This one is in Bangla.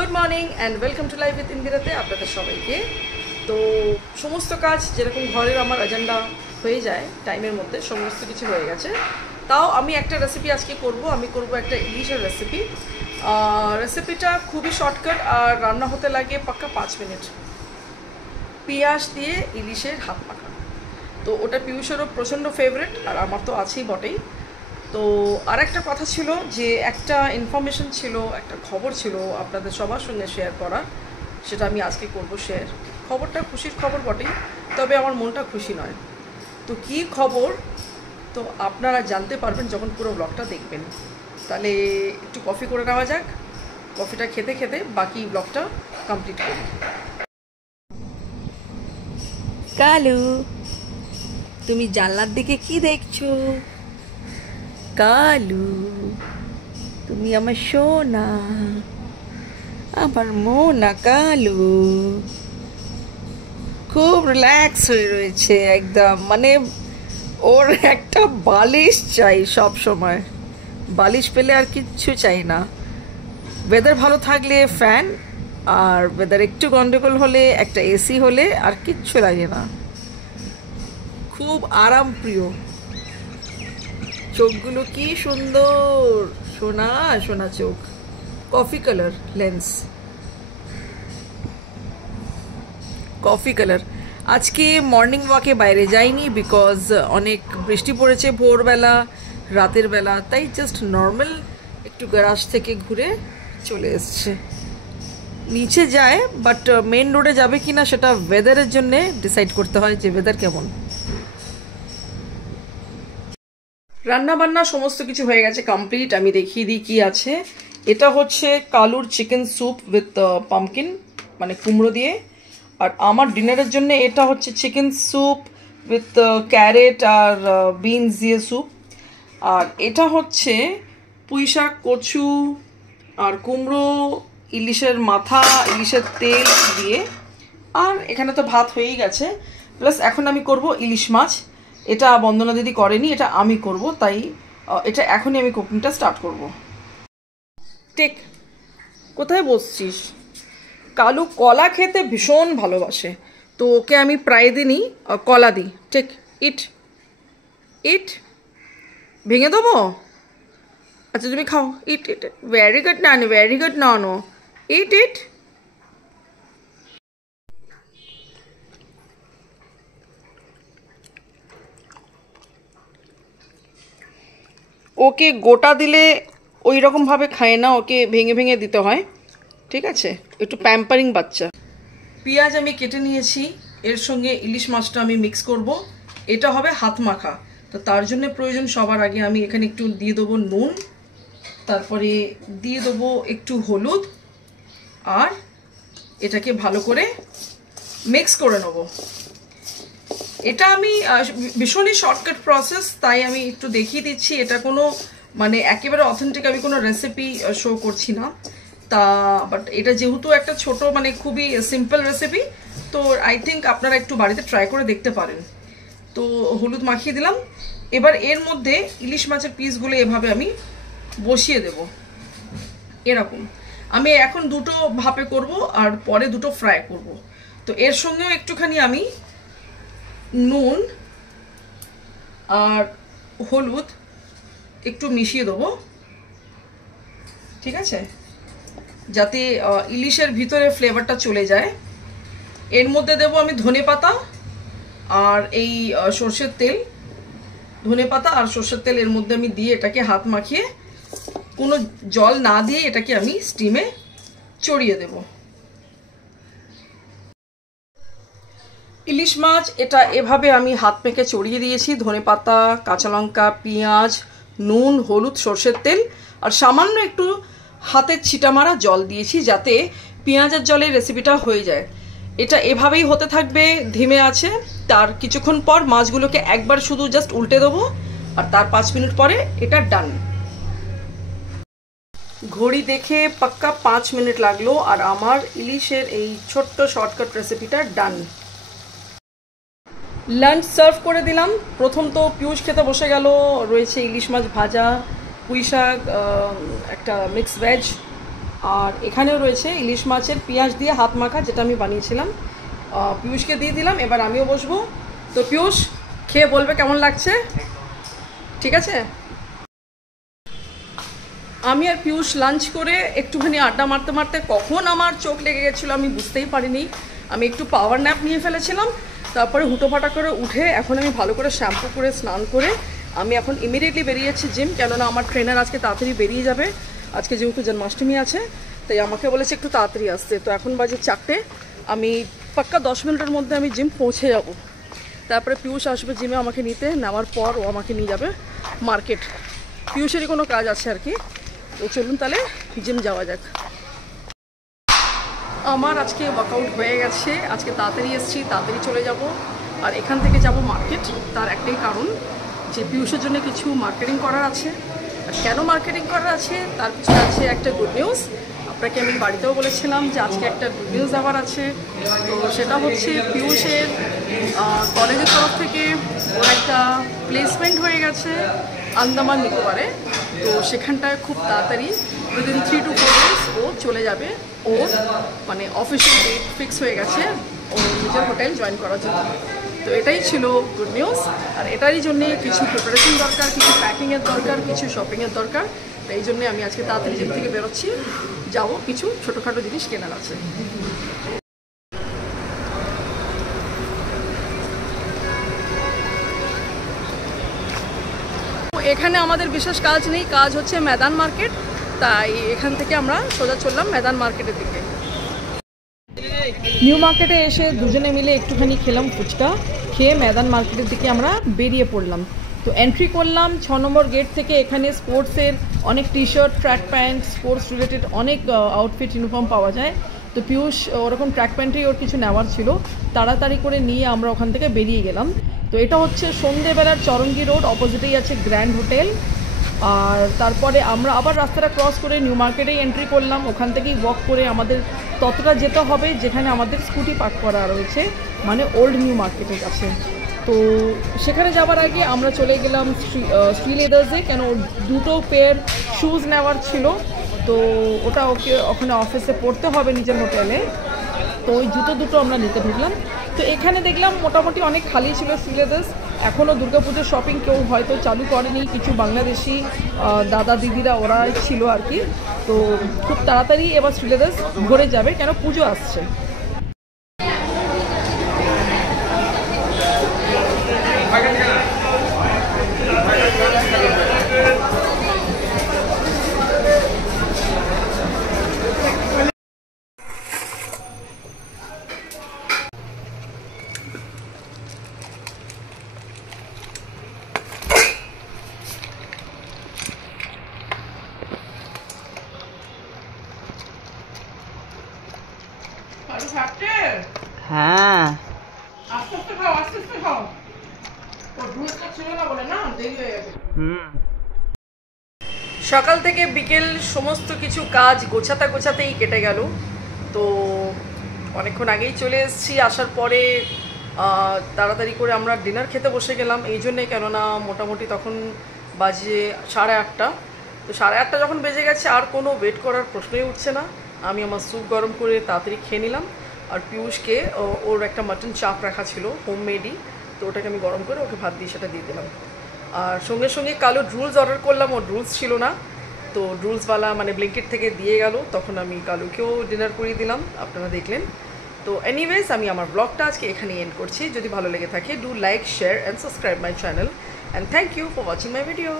Good morning and welcome to live with ইন্দিরাতে আপনাদের সবাইকে। তো সমস্ত কাজ যেরকম ঘরের আমার এজেন্ডা হয়ে যায় টাইমের মধ্যে সমস্ত কিছু হয়ে গেছে। তাও আমি একটা রেসিপি আজকে করব। আমি করব একটা ইলিশের রেসিপি। রেসিপিটা খুবই শর্টকাট আর রান্না হতে লাগে পাক্কা 5 মিনিট। পেঁয়াজ দিয়ে ইলিশের হাত মাখা, তো ওটা পিউষেরও প্রচণ্ড ফেভারিট আর আমার তো আছেই বটেই। তো আর একটা কথা ছিল যে একটা ইনফরমেশন ছিল, একটা খবর ছিল আপনাদের সবার সঙ্গে শেয়ার করা, সেটা আমি আজকে করব শেয়ার। খবরটা খুশির খবর বটেই, তবে আমার মনটা খুশি নয়। তো কী খবর তো আপনারা জানতে পারবেন যখন পুরো ব্লগটা দেখবেন। তাহলে একটু কফি করে নেওয়া যাক, কফিটা খেতে খেতে বাকি ব্লগটা কমপ্লিট করি। কালু, তুমি জানলার দিকে কি দেখছো? কালু, তুমি আমার সোনা, আমার মোনা। কালু খুব রিল্যাক্স হয়ে রয়েছে একদম, মানে ওর একটা বালিশ চাই সব সময়। বালিশ পেলে আর কিচ্ছু চাই না। ওয়েদার ভালো থাকলে ফ্যান, আর ওয়েদার একটু গন্ডগোল হলে একটা এসি হলে আর কিচ্ছু লাগে না। খুব আরাম প্রিয়। চোখগুলো কি সুন্দর, সোনা সোনা চোখ, coffee colour lens, coffee colour. আজকে মর্নিং ওয়াকে বাইরে যাইনি বিকজ অনেক বৃষ্টি পড়েছে ভোরবেলা রাতের বেলা, তাই জাস্ট নর্মাল একটু গ্যারাজ থেকে ঘুরে চলে এসছে। নিচে যায় বাট মেন রোডে যাবে কিনা সেটা ওয়েদারের জন্য ডিসাইড করতে হয় যে ওয়েদার কেমন। রান্না বান্না সমস্ত কিছু হয়ে গেছে কমপ্লিট। আমি দেখিয়ে দিই কি আছে। এটা হচ্ছে কালুর চিকেন স্যুপ উইথ পামকিন, মানে কুমড়ো দিয়ে। আর আমার ডিনারের জন্য এটা হচ্ছে চিকেন স্যুপ উইথ ক্যারেট আর বিনস দিয়ে স্যুপ। আর এটা হচ্ছে পুঁইশাক, কচু আর কুমড়ো, ইলিশের মাথা, ইলিশের তেল দিয়ে। আর এখানে তো ভাত হয়েই গেছে, প্লাস এখন আমি করব ইলিশ মাছ। এটা বন্দনা দিদি করেনি, এটা আমি করব, তাই এটা এখনই আমি কুকিংটা স্টার্ট করব। টেক, কোথায় বসছিস? কালু কলা খেতে ভীষণ ভালোবাসে, তো ওকে আমি প্রায় দিনই কলা দিই। টেক ইট, ইট ভেঙে দেবো? আচ্ছা তুমি খাও, ইট ইট। ভেরি গুড নানু, ভেরি গুড নানু, ইট ইট। ওকে গোটা দিলে ওই রকমভাবে খায় না, ওকে ভেঙে ভেঙে দিতে হয়, ঠিক আছে? একটু প্যাম্পারিং বাচ্চা। পেঁয়াজ আমি কেটে নিয়েছি, এর সঙ্গে ইলিশ মাছটা আমি মিক্স করব। এটা হবে হাত মাখা, তো তার জন্য প্রয়োজন সবার আগে আমি এখানে একটু দিয়ে দেবো নুন, তারপরে দিয়ে দেবো একটু হলুদ, আর এটাকে ভালো করে মিক্স করে নেব। এটা আমি ভীষণই শর্টকাট প্রসেস, তাই আমি একটু দেখিয়ে দিচ্ছি। এটা কোনো মানে একেবারে অথেন্টিক আমি কোনো রেসিপি শো করছি না, তা বাট এটা যেহেতু একটা ছোট মানে খুবই সিম্পল রেসিপি, তো আই থিঙ্ক আপনারা একটু বাড়িতে ট্রাই করে দেখতে পারেন। তো হলুদ মাখিয়ে দিলাম। এবার এর মধ্যে ইলিশ মাছের পিসগুলো এভাবে আমি বসিয়ে দেব। এরকম আমি এখন দুটো ভাপে করব আর পরে দুটো ফ্রাই করব। তো এর সঙ্গেও একটুখানি আমি নুন আর হলুদ একটু মিশিয়ে দেবো, ঠিক আছে, যাতে ইলিশের ভিতরে ফ্লেভারটা চলে যায়। এর মধ্যে দেবো আমি ধনেপাতা আর এই সর্ষের তেল। ধনেপাতা আর সর্ষের তেল এর মধ্যে আমি দিয়ে এটাকে হাত মাখিয়ে, কোনো জল না দিয়ে এটাকে আমি স্টিমে চড়িয়ে দেব। ইলিশ মাছ এটা এভাবে আমি হাত মেখে চড়িয়ে দিয়েছি। ধনেপাতা, কাঁচা লঙ্কা, পেঁয়াজ, নুন, হলুদ, সর্ষের তেল আর সামান্য একটু হাতের ছিটা মারা জল দিয়েছি, যাতে পেঁয়াজের জলে রেসিপিটা হয়ে যায়। এটা এভাবেই হতে থাকবে ধিমে আছে। তার কিছুক্ষণ পর মাছগুলোকে একবার শুধু জাস্ট উল্টে দেবো, আর তার 5 মিনিট পরে এটা ডান। ঘড়ি দেখে পাক্কা 5 মিনিট লাগলো, আর আমার ইলিশের এই ছোট্ট শর্টকাট রেসিপিটা ডান। লাঞ্চ সার্ভ করে দিলাম। প্রথম তো পিউষ খেতে বসে গেল। রয়েছে ইলিশ মাছ ভাজা, পুঁই শাক, একটা মিক্স ভেজ, আর এখানেও রয়েছে ইলিশ মাছের পেঁয়াজ দিয়ে হাত মাখা, যেটা আমি বানিয়েছিলাম। পিয়ুষকে দিয়ে দিলাম, এবার আমিও বসবো। তো পিয়ুষ খেয়ে বলবে কেমন লাগছে, ঠিক আছে? আমি আর পিয়ুষ লাঞ্চ করে একটুখানি আড্ডা মারতে মারতে কখন আমার চোখ লেগে গেছিলো আমি বুঝতেই পারিনি। আমি একটু পাওয়ার ন্যাপ নিয়ে ফেলেছিলাম, তারপরে হুটোপাটা করে উঠে এখন আমি ভালো করে শ্যাম্পু করে স্নান করে আমি এখন ইমিডিয়েটলি বেরিয়েছি জিম, কেননা আমার ট্রেনার আজকে তাড়াতাড়ি বেরিয়ে যাবে। আজকে যেহেতু জন্মাষ্টমী আছে তাই আমাকে বলেছে একটু তাড়াতাড়ি আসতে। তো এখন বাজে 4টে, আমি পাক্কা 10 মিনিটের মধ্যে আমি জিম পৌঁছে যাব। তারপরে পিয়ুষ আসবে জিমে আমাকে নিতে, নেওয়ার পর ও আমাকে নিয়ে যাবে মার্কেট। পিয়ুষেরই কোনো কাজ আছে আর কি। তো চলুন তাহলে জিম যাওয়া যাক। আমার আজকে ওয়ার্কআউট হয়ে গেছে, আজকে তাড়াতাড়ি এসেছি, তাড়াতাড়ি চলে যাব। আর এখান থেকে যাব মার্কেট, তার একটাই কারণ যে পিয়ুষের জন্য কিছু মার্কেটিং করার আছে। আর কেন মার্কেটিং করার আছে তার পিছনে আছে একটা গুড নিউজ। আপনাকে আমি বাড়িতেও বলেছিলাম যে আজকে একটা গুড নিউজ দেওয়ার আছে। তো সেটা হচ্ছে পিয়ুষের কলেজের তরফ থেকে ওর একটা প্লেসমেন্ট হয়ে গেছে আন্দামান নিকোবরে। তো সেখানটায় খুব তাড়াতাড়ি উইদিন 3 to 4 days ও চলে যাবে। ওর মানে অফিসিয়াল ডেট ফিক্স হয়ে গেছে ওর নিজের হোটেল জয়েন করার জন্য। তো এটাই ছিল গুড নিউজ। আর এটারই জন্যে কিছু প্রিপারেশন দরকার, কিছু প্যাকিংয়ের দরকার, কিছু শপিংয়ের দরকার। তো এই জন্যে আমি আজকে তাড়াতাড়ি জিম থেকে বেরোচ্ছি, যাবো কিছু ছোটোখাটো জিনিস কেনার আছে। এখানে আমাদের বিশেষ কাজ নেই, কাজ হচ্ছে ময়দান মার্কেট। তাই এখান থেকে আমরা সোজা চললাম ময়দান মার্কেটের দিকে। নিউ মার্কেটে এসে দুজনে মিলে একটুখানি খেলাম ফুচকা, খেয়ে ময়দান মার্কেটের দিকে আমরা বেরিয়ে পড়লাম। তো এন্ট্রি করলাম 6 নম্বর গেট থেকে। এখানে স্পোর্টসের অনেক T shirt, track pant, sports related অনেক আউটফিট, ইউনিফর্ম পাওয়া যায়। তো পিয়ুষ ওরকম ট্র্যাক প্যান্টেই ওর কিছু নেওয়ার ছিল, তাড়াতাড়ি করে নিয়ে আমরা ওখান থেকে বেরিয়ে গেলাম। তো এটা হচ্ছে সন্ধ্যেবেলার চরঙ্গি রোড, অপোজিটেই আছে গ্র্যান্ড হোটেল। আর তারপরে আমরা আবার রাস্তাটা ক্রস করে নিউ মার্কেটেই এন্ট্রি করলাম। ওখান থেকেই ওয়াক করে আমাদের ততটা যেতে হবে যেখানে আমাদের স্কুটি পার্ক করা রয়েছে, মানে ওল্ড নিউ মার্কেটের কাছে। তো সেখানে যাওয়ার আগে আমরা চলে গেলাম শ্রী লেদার্সে, কেন দুটো পেয়ার শুজ নেওয়ার ছিল। তো ওটা ওকে ওখানে অফিসে পড়তে হবে নিজের হোটেলে। তো ওই জুতো দুটো আমরা নিতে ঢুকলাম। তো এখানে দেখলাম মোটামুটি অনেক খালি ছিল শ্রী লেদার্স। এখনও দুর্গাপুজোর শপিং কেউ হয়তো চালু করেনি, কিছু বাংলাদেশি দাদা দিদিরা ওরা ছিল আর কি। তো খুব তাড়াতাড়ি এবার শ্রী লেদার্স ভরে যাবে, কেন পুজো আসছে। হ্যাঁ, আস্তে আস্তে খাও, আস্তে আস্তে খাও। ওর দুধটা ছিল না বলে না, দেরি হয়ে গেছে। সকাল থেকে বিকেল সমস্ত কিছু কাজ গোছাতেই কেটে গেল। তো অনেকক্ষণ আগেই চলে এসেছি। আসার পরে তাড়াতাড়ি করে আমরা ডিনার খেতে বসে গেলাম এই জন্যে, কেননা মোটামুটি তখন বাজে 8:30। তো 8:30 যখন বেজে গেছে আর কোনো ওয়েট করার প্রশ্নই উঠছে না। আমি আমার স্যুপ গরম করে তাড়াতাড়ি খেয়ে নিলাম। আর পিয়ুষকে ওর একটা মাটন চাপ রাখা ছিল হোমমেডই, তো ওটাকে আমি গরম করে ওকে ভাত দিয়ে সেটা দিয়ে দিলাম। আর সঙ্গে সঙ্গে কালো ড্রুলস অর্ডার করলাম, ওর ড্রুলস ছিল না। তো ড্রুলসওয়ালা মানে ব্লিঙ্কিট থেকে দিয়ে গেল, তখন আমি কালুকেও ডিনার করিয়ে দিলাম, আপনারা দেখলেন। তো এনিওয়েজ আমি আমার ব্লগটা আজকে এখানেই এন্ড করছি। যদি ভালো লেগে থাকে do like, share and subscribe my channel, and thank you for watching my video.